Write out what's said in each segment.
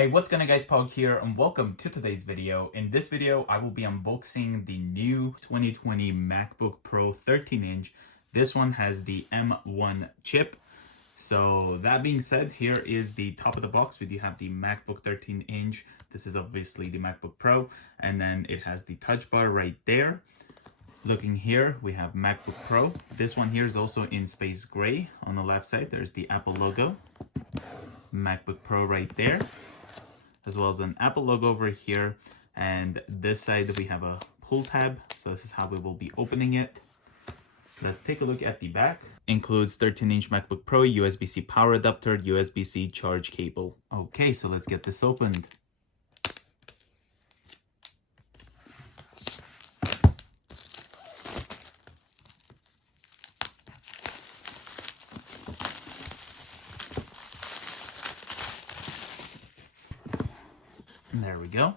Hey, what's going on guys, Pog here and welcome to today's video. In this video, I will be unboxing the new 2020 MacBook Pro 13-inch. This one has the M1 chip. So that being said, here is the top of the box. We do have the MacBook 13-inch. This is obviously the MacBook Pro, and then it has the touch bar right there. Looking here, we have MacBook Pro. This one here is also in space gray. On the left side, there's the Apple logo. MacBook Pro right there, as well as an Apple logo over here. And this side we have a pull tab, so this is how we will be opening it. Let's take a look at the back. Includes 13-inch MacBook Pro, USB-C power adapter, USB-C charge cable. Okay, so let's get this opened. There we go.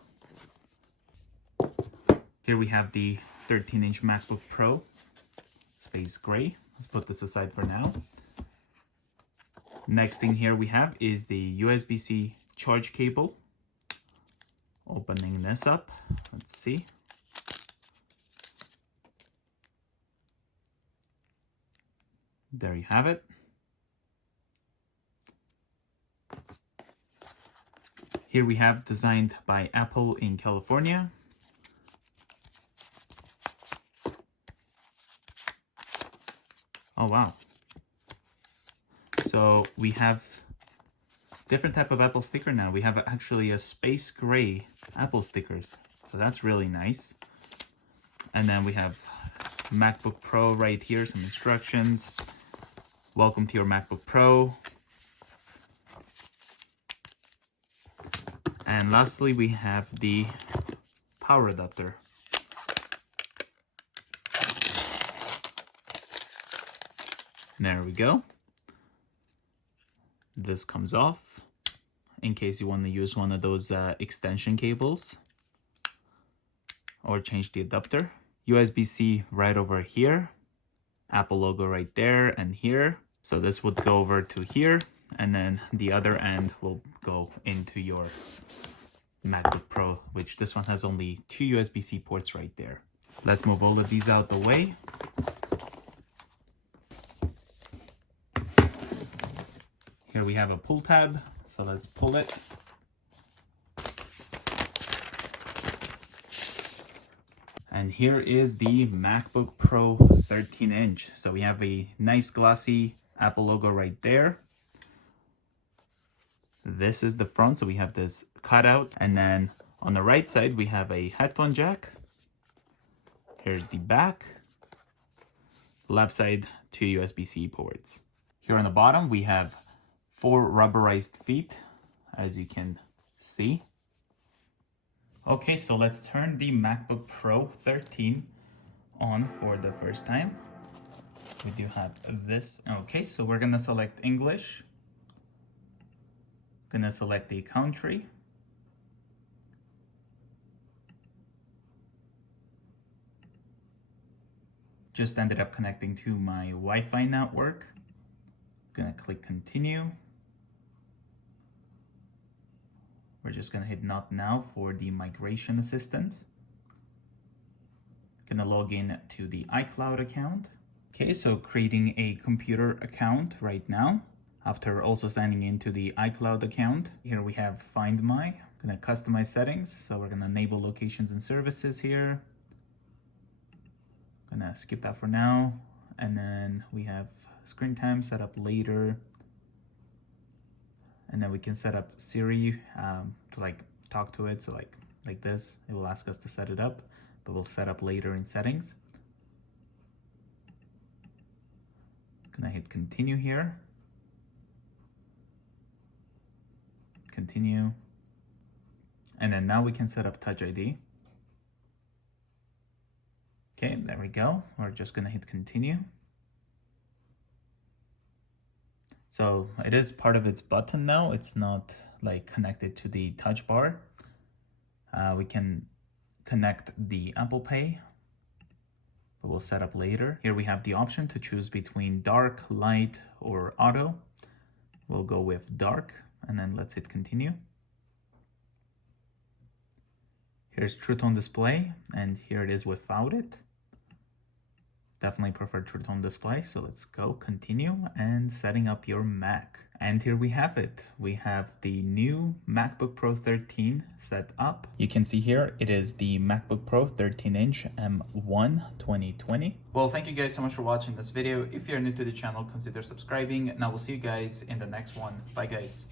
Here we have the 13-inch MacBook Pro, space gray. Let's put this aside for now. Next thing here we have is the USB-C charge cable. Opening this up, let's see. There you have it. Here we have designed by Apple in California. Oh wow. So we have different type of Apple sticker now. We have actually a space gray Apple stickers. So that's really nice. And then we have MacBook Pro right here, some instructions. Welcome to your MacBook Pro. And lastly, we have the power adapter. There we go. This comes off in case you want to use one of those extension cables or change the adapter. USB-C right over here. Apple logo right there and here. So this would go over to here, and then the other end will go into your MacBook Pro, which this one has only 2 USB-C ports right there. Let's move all of these out the way. Here we have a pull tab, so let's pull it. And here is the MacBook Pro 13-inch. So we have a nice glossy Apple logo right there. This is the front, so we have this cutout, and then on the right side we have a headphone jack. Here's the back. Left side, 2 USB-C ports. Here on the bottom we have 4 rubberized feet, as you can see. Okay, so let's turn the MacBook Pro 13 on for the first time. We do have this. Okay, so we're gonna select English. Gonna select the country. Just ended up connecting to my Wi-Fi network. Gonna click continue. We're just gonna hit not now for the migration assistant. Gonna log in to the iCloud account. Okay, so creating a computer account right now. After also signing into the iCloud account, here we have Find My. I'm gonna customize settings, so we're gonna enable locations and services here. Gonna skip that for now, and then we have screen time set up later, and then we can set up Siri to like talk to it. So like this, it will ask us to set it up, but we'll set up later in settings. Gonna hit continue here. Continue. And then now we can set up Touch ID. Okay, there we go. We're just gonna hit continue. So it is part of its button now. It's not like connected to the touch bar. We can connect the Apple Pay, but we'll set up later. Here we have the option to choose between dark, light, or auto. We'll go with dark, and then let's hit continue. Here's True Tone display, and here it is without it. Definitely prefer True Tone display, so let's go continue and setting up your Mac. And here we have it. We have the new MacBook Pro 13 set up. You can see here it is the MacBook Pro 13-inch M1 2020. Well, thank you guys so much for watching this video. If you're new to the channel, consider subscribing, and I will see you guys in the next one. Bye guys.